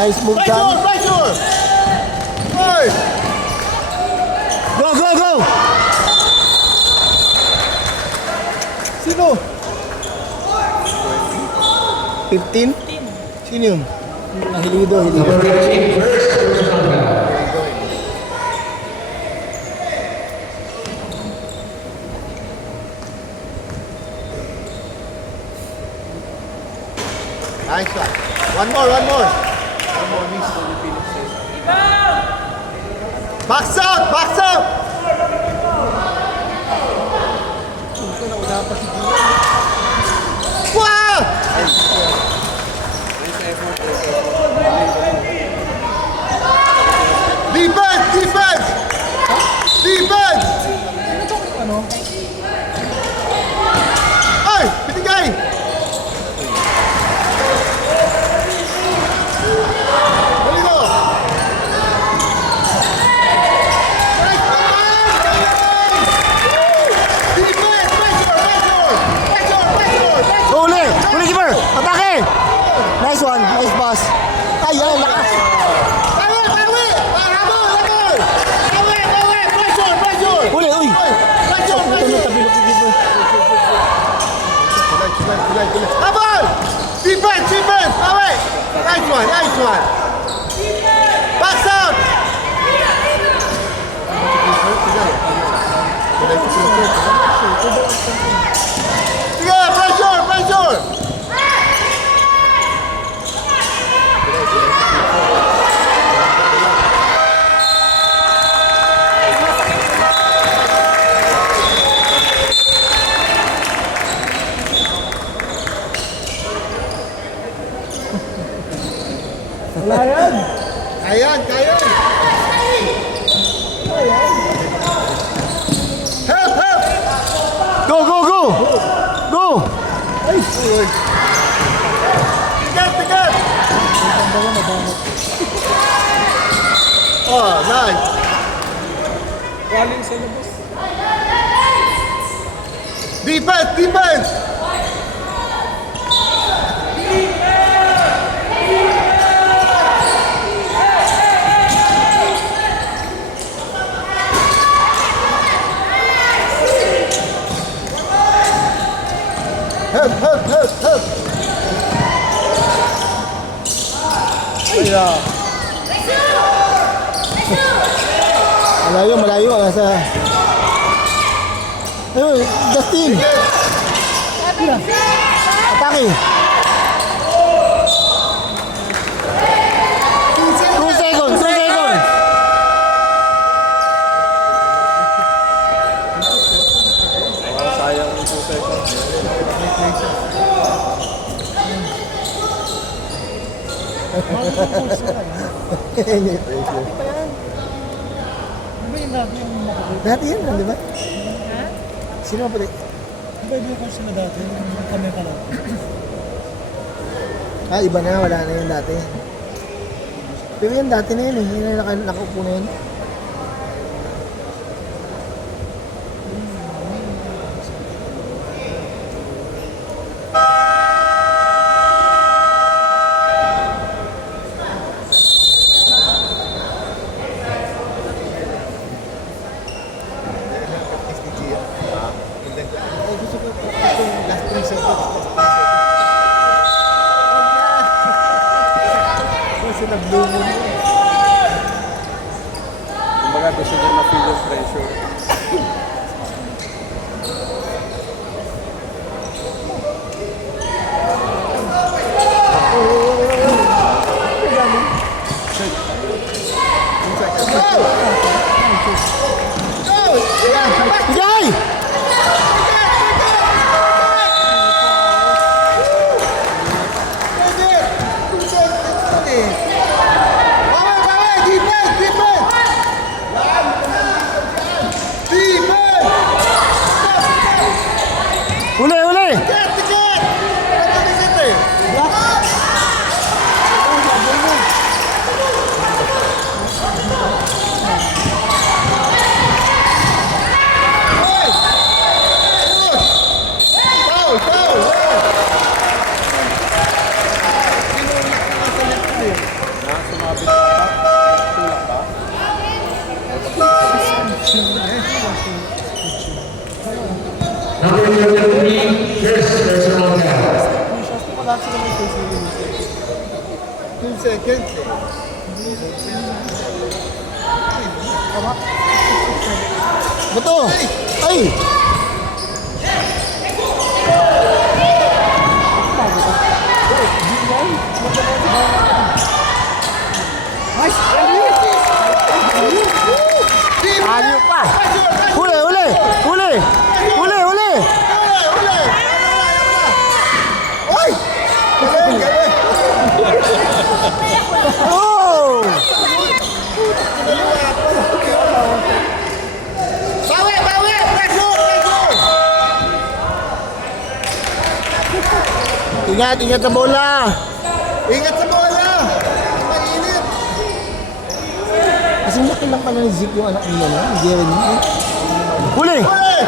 Nice move, Cam. Hey! Go, go, go! Sino? 15? Sino yun? Hilido, hilido. Number 15, first personal foul. Nice one. One more. One more miss. Box out! Box out! Wow! Defense! Defense! Defense! Ay! Pinigay! Dali mo! Defense! Huli! Huli, keeper! Atake! Nice one. Nice pass. Ayan, lakas. Huli, uy! Ito na tabilok ni keeper. Habol! Defense! Defense! Away! Nice one! Nice one! Box out! Sige! Pressure! Pressure! Wala yan. Ayan! Kayan! Help! Help! Go, go, go! Go! Tigat! Tigat! Oh, nice! Galing sa labas. Defense! Defense! Help! Help! Help! Help! Ayan. Malayo, malayo. Nasa... Ayun, Justin. Atake. 2 seconds, 2 seconds. Sayang yung 2 seconds. Hindi, pressure. Ano yung dati yung makakita? Dati yan, di ba? Sino pa rin? Iba yung coach na dati, yung kami pa lang. Ah, iba na, wala na yun dati. Pero yan dati na yun eh. Yun na nakaupo na yun. Kasi nag-bloom mo. Number 33, first personal foul. May shots ko lahat sila may face reveal. 2 seconds. Bato! Ay! Nice! Ayaw pa! Huli! Huli! Huli! Huli! Huli! Oy! Galing, galing. Oh! Bawi, bawi! Pressure, pressure! Ingat! Ingat sa bola! Ingat sa bola! Mainit! Kasi laki lang pala ni Zeke yung anak niya na. Jeremy. Huli! Huli!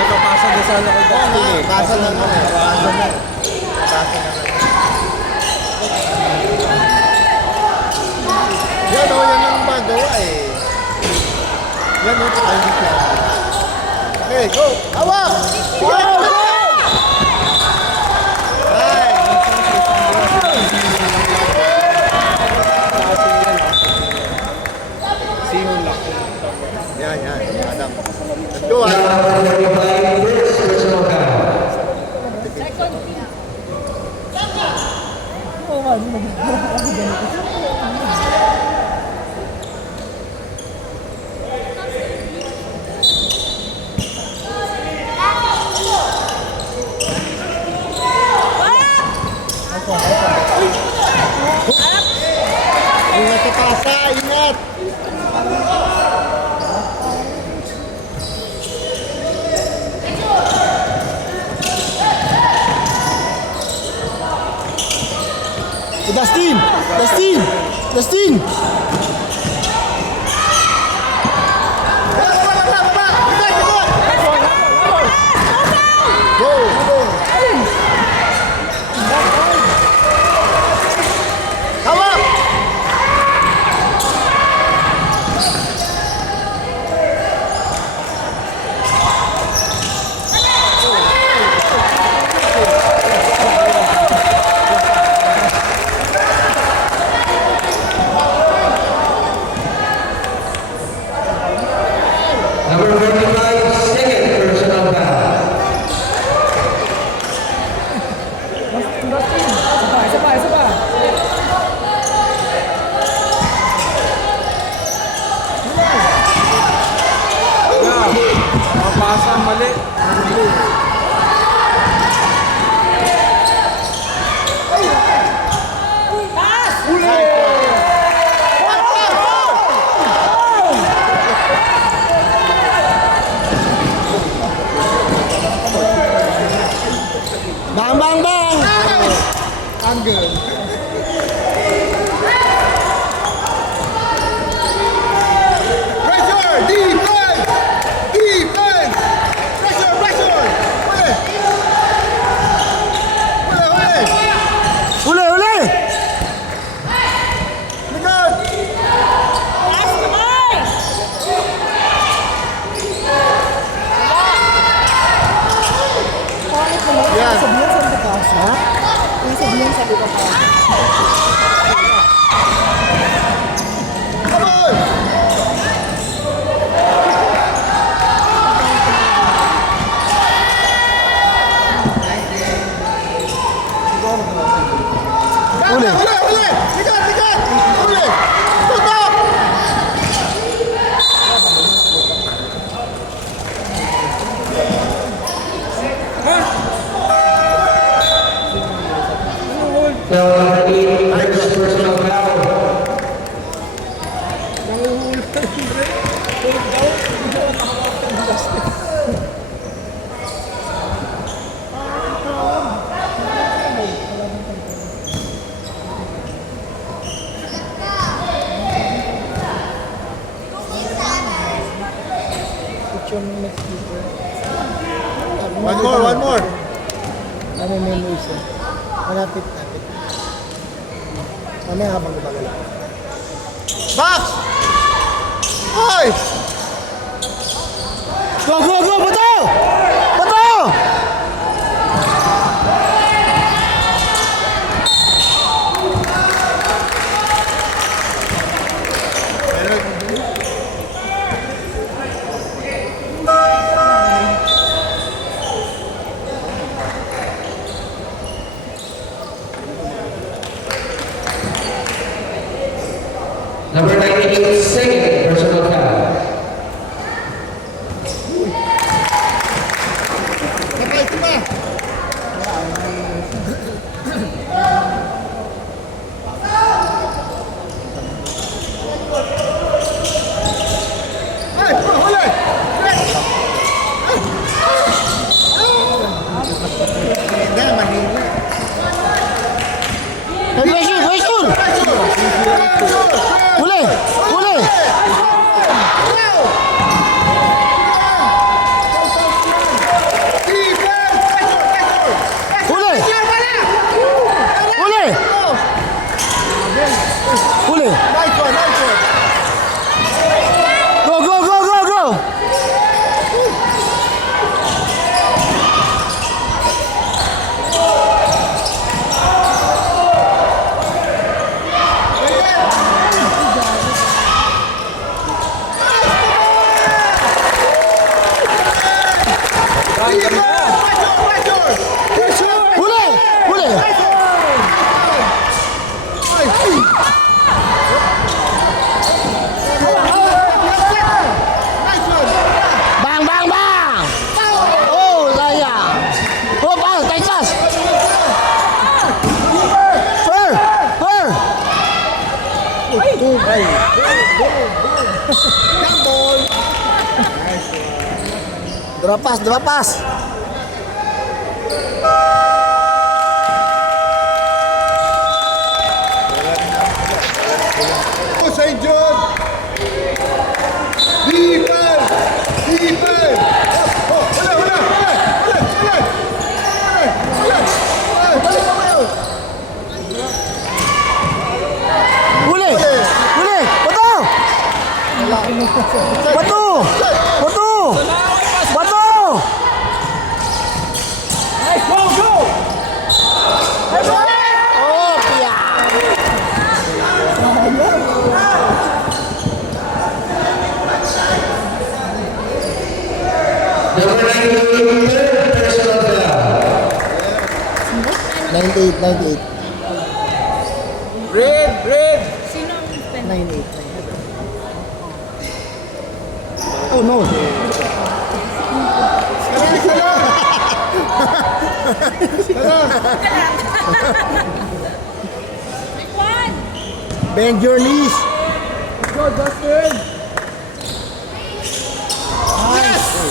Napapasa na sana ko dati eh. Basa na nga eh. Basa na. Yan o, yan ang magawa eh. Yan o, pakahigit yan. Okay, go! Hawak! Wow! Ay! Sihon lang. Yan, yan. Adam. Let's go, Adam. Number 45, first personal foul. Oo nga, ganito. Ingat sa pasa, ingat! Dustin! Dustin! Dustin! Go! Go! Hawak! Number 45, second personal foul. Isa pa, isa pa. Mapasa, mali. Bang! Bang! Bang! I'm good. Pressure! Defense! Defense! Pressure! Pressure! Huli! Huli! Huli! Huli! Huli! Likod! Yan. Sabihan sa bukas, ha? Yung sabihan sa bukas. Come on! Huli! Huli! Huli! Likod! Likod! Huli! Tutok! Foul number 8, first personal foul. yung next keeper. One more. Ano may memories yun? Malapit. Mamaya habang gumagal. Box! Hoy! Go, go, go! Bato! Bato! Number 98, second personal foul. Ito ba? Ay, huli! Hindi, mahina. Question! Huli! Huli! Huli! Huli! Huli! Nice one. Go, go, go, go, go! Huli! Huli! Bang, bang, bang! Oh, sayang! Oh, pass! Tight pass! Fur! Fur! Drop pass, drop pass! St. John! Deeper! Oh, wala! Huli! Huli! Bato! Bato! Bato! Bato! Oh, piya! Number 98, third personal foul. 98. Red! Sino ang spend? 98. Oh, no. Bend your knees. Go, Justin!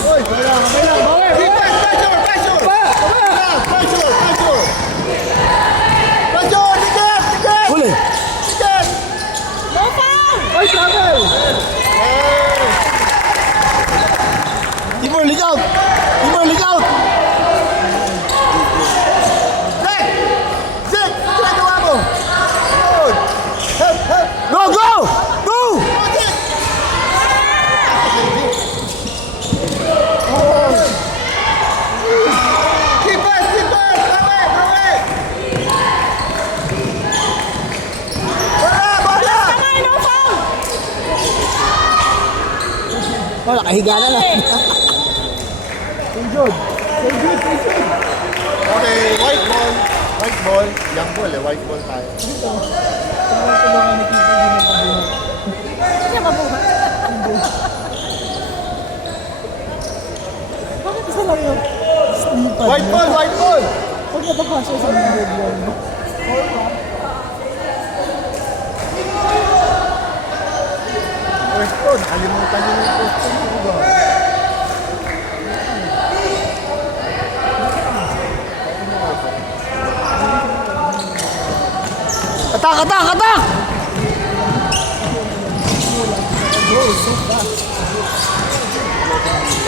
Oy, Pressure! Huli. Ay, travel! Keeper, leak out. Keeper, leak out. Zek! Ginagawa mo! Good! Help! Go, go! Go! Keeper! Away! Bola! Oh, nakahiga na lang. Okay, white ball. Young ball white ball tayo. Bakit isa lang yung sleeper? White ball! Huwag na pagkasya sa mga yun. Pwesto, nakalimutan niyo yung pwesto mo ba? Atak!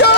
Yo!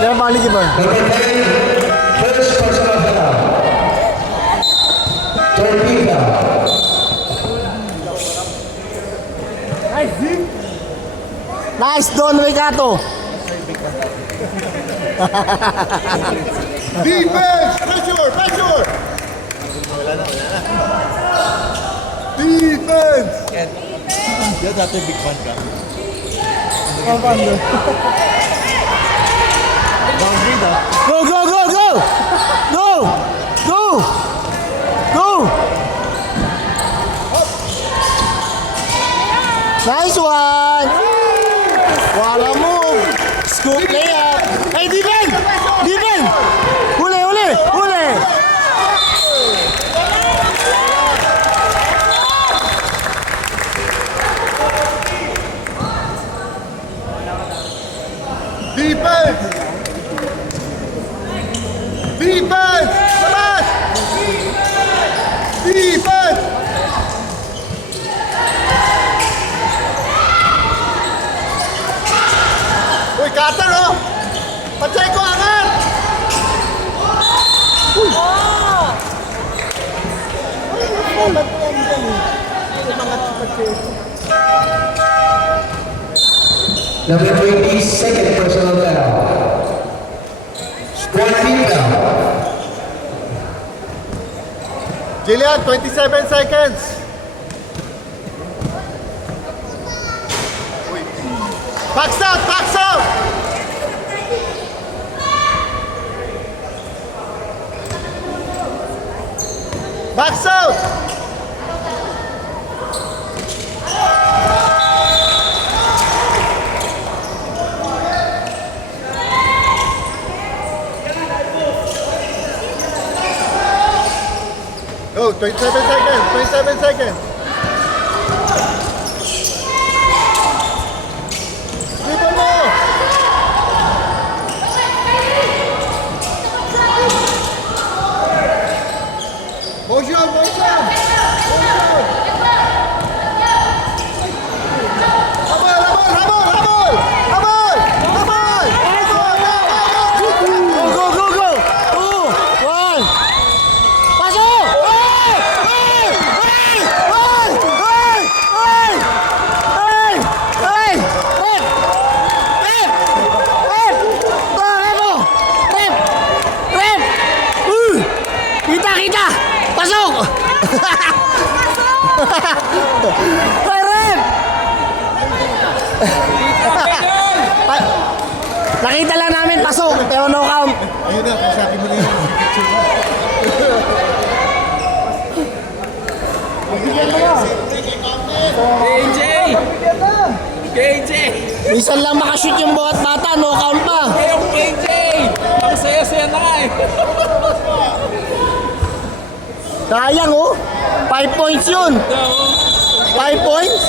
Yan, goalkeeper. Number 10, first personal foul. Torpida. Nice, Don Ricato. Defense! Pressure! Pressure! Defense! Yan dati big fan ka. Boundary na. Go, go, go, go! Go! Go! Go! Nice one! Wala move! Scoop layup! Hey, defend! Defend! Huli, huli, huli! Defense! Defense! Labas! Defense! Uy, cutter oh! Pacheco, angat! Number 20, second personal foul. Squad team foul. Jillian, 27 seconds. Backs out, backs out. Backs out. Go, 27 seconds, 27 seconds. Dribble mo! Motion, motion! Motion! Habol, habol, habol, habol! Habol! Habol! Go, go, go, go! 2, 1! Pasok! Hey! Hey! Hey! Hey! Hey! Hey! Hey! Rep! Rep! Rep! Rep mo! Rep! Rep! Kita, kita! Pasok! Hey, Rep! Nakita lang namin pasok, pero no count. Ayun na, kasabi mo na yun. Picture mo. KJ! KJ! Minsan lang makashoot yung bawat bata, no count pa. Yung KJ! Ang saya-saya na nga eh. Sayang oh. 5 points yun. 5 points?